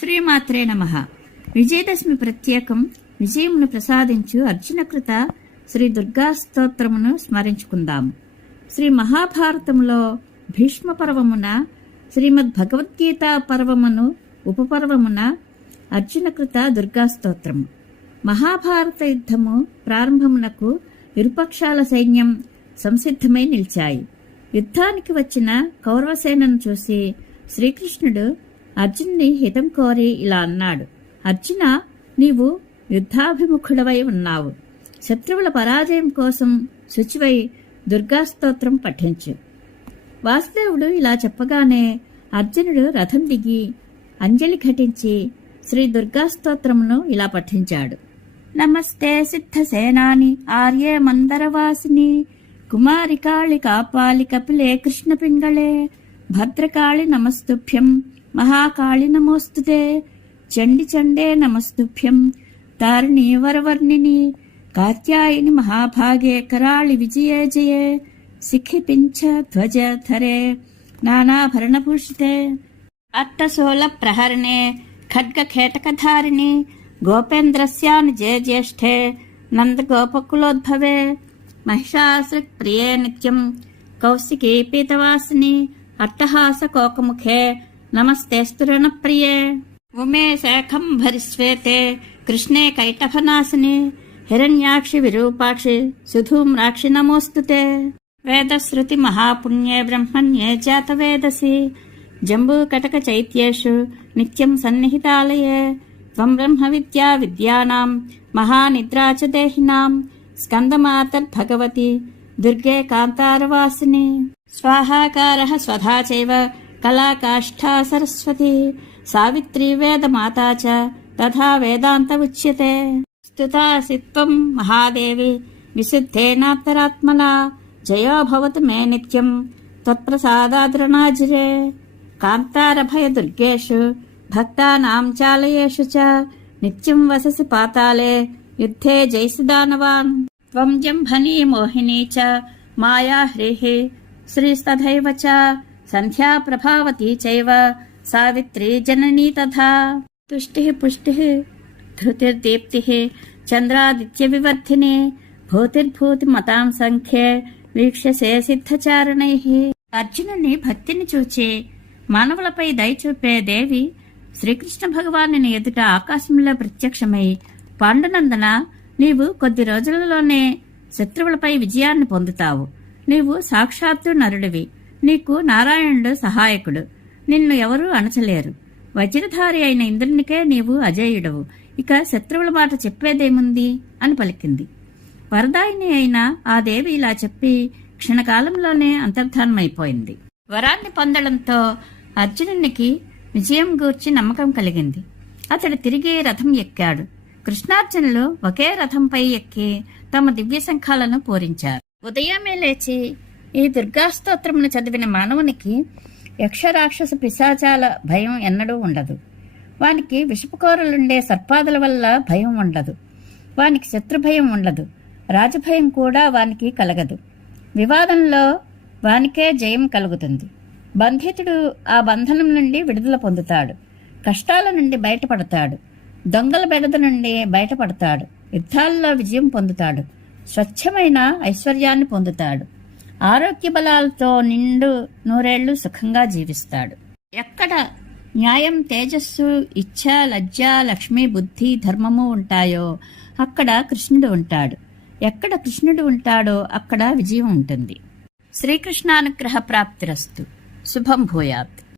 శ్రీమాత్రే నమ. విజయదశమి ప్రత్యేకం విజయమును ప్రసాదించు అర్జునకృత శ్రీ దుర్గా స్తోత్రమును స్మరించుకుందాం. శ్రీ మహాభారతంలో భీష్మ పర్వమున శ్రీమద్ భగవద్గీత పర్వమును ఉపపర్వమున అర్జునకృత దుర్గా స్తోత్రము మహాభారత యుద్ధము ప్రారంభమునకు ఇరుపక్షాల సైన్యం సంసిద్ధమై నిలిచాయి. యుద్ధానికి వచ్చిన కౌరవసేనను చూసి శ్రీకృష్ణుడు అర్జున్ని హితం కోరి ఇలా అన్నాడు. అర్జున నీవు యుద్ధాభిముఖుడవై ఉన్నావు. శత్రువుల పరాజయం కోసం శుచివై దుర్గాస్తోత్రం పఠించు. వాసుదేవుడు ఇలా చెప్పగానే అర్జునుడు రథం దిగి అంజలి ఘటించి శ్రీ దుర్గాస్తోత్రమును ఇలా పఠించాడు. నమస్తే సిద్ధసేనాని ఆర్యే మందరవాసిని కుమారి కాళి కాపాలి కపిలే కృష్ణ పింగళే భద్రకాళి నమస్తుభ్యం మహాకాళి నమోస్తుతే. చండి చండే నమస్తుభ్యం. తారిణి వరవర్ణిని. కాత్యాయని మహాభాగే కరాళి విజయే జయే. సిఖిపించ ధ్వజ ధరే. నానాభరణభూషితే అట్టశూల ప్రహరణే. ఖడ్గఖేటకధారిణి గోపేంద్రస్యాని జయ జ్యేష్ఠే. నందగోపకులోద్భవే. మహిషాసృక్ ప్రియే నిత్యం. కౌశికీ పీతవాసిని అట్టహాస కోకముఖే నమస్తేస్తురణ ప్రియే ఉమే శాఖం భరిస్వేతే కృష్ణే కైటభనాశిని హిరణ్యాక్షి విరూపాక్షి సుధూమ్రాక్షి నమోస్తుతే. వేదశ్రుతి మహాపుణ్యే బ్రహ్మణ్యే జాతవేదసి జంబూకటక చైత్యేషు నిత్యం సన్నిహితాలయే. త్వం బ్రహ్మ విద్యా విద్యానాం మహానిద్రా చ దేహినాం స్కందమాతర్భగవతి దుర్గే కళాకాష్ఠా సరస్వతి. సావిత్రి వేదమాతా చ. తథా వేదాంత ఉచ్యతే. స్తుతాసి త్వం మహాదేవి. విశుద్ధేనాత్తరాత్మనా జయో భవతు మే నిత్యం. త్వత్ప్రసాదాదృణాజిరే కాంతారభయ దుర్గేషు. భక్తానాం చాలయేషు చ. నిత్యం వససి పాతాలే యుద్ధే జైసి దానవాన్ త్వం జంభనీ మోహినీ చ. మాయా హ్రీహి. శ్రీస్తథైవ చ. సంధ్యా ప్రభావతి చైవ సావిత్రీ జననీ తథా. తుష్టిః పుష్టిః ధృతిర్దీప్తిः చంద్రాదిత్య వివర్ధిని భూతిర్భూతి మతాం సంఖ్యే వీక్షసే సిద్ధచారణై. అర్జునుని భక్తిని చూచి మానవులపై దయ చూపే దేవి శ్రీకృష్ణ భగవానుని ఎదుట ఆకాశంలో ప్రత్యక్షమై పాండునందన నీవు కొద్ది రోజులలోనే శత్రువులపై విజయాన్ని పొందుతావు. నీవు సాక్షాత్తు నరుడివి. నీకు నారాయణుడు సహాయకుడు. నిన్ను ఎవరూ అణచలేరు. వజ్రధారి అయిన ఇంద్రునికే నీవు అజేయుడవు. ఇక శత్రువుల మాట చెప్పేదేముంది? అని పలికింది. వరదాయిని అయిన ఆ దేవి ఇలా చెప్పి క్షణకాలంలోనే అంతర్ధానమైపోయింది. వరాన్ని పొందడంతో అర్జునునికి విజయం గూర్చి నమ్మకం కలిగింది. అతడు తిరిగి రథం ఎక్కాడు. కృష్ణార్జునులు ఒకే రథంపై ఎక్కి తమ దివ్య శంఖాలను పూరించారు. ఉదయమే లేచి ఈ దుర్గాస్తోత్రమును చదివిన మానవునికి యక్షరాక్షస పిశాచాల భయం ఎన్నడూ ఉండదు. వానికి విషపుకోరలుండే సర్పాదుల వల్ల భయం ఉండదు. వానికి శత్రుభయం ఉండదు. రాజభయం కూడా వానికి కలగదు. వివాదంలో వానికే జయం కలుగుతుంది. బంధితుడు ఆ బంధనం నుండి విడుదల పొందుతాడు. కష్టాల నుండి బయటపడతాడు. దొంగల బెడద నుండి బయటపడతాడు. యుద్ధాల్లో విజయం పొందుతాడు. స్వచ్ఛమైన ఐశ్వర్యాన్ని పొందుతాడు. ఆరోగ్య బలాలతో నిండు నూరేళ్ళు సుఖంగా జీవిస్తాడు. ఎక్కడ న్యాయం తేజస్సు ఇచ్ఛ లజ్జ లక్ష్మి బుద్ధి ధర్మము ఉంటాయో అక్కడ కృష్ణుడు ఉంటాడు. ఎక్కడ కృష్ణుడు ఉంటాడో అక్కడ విజయం ఉంటుంది. శ్రీకృష్ణానుగ్రహ ప్రాప్తిరస్తు శుభం భూయాత్.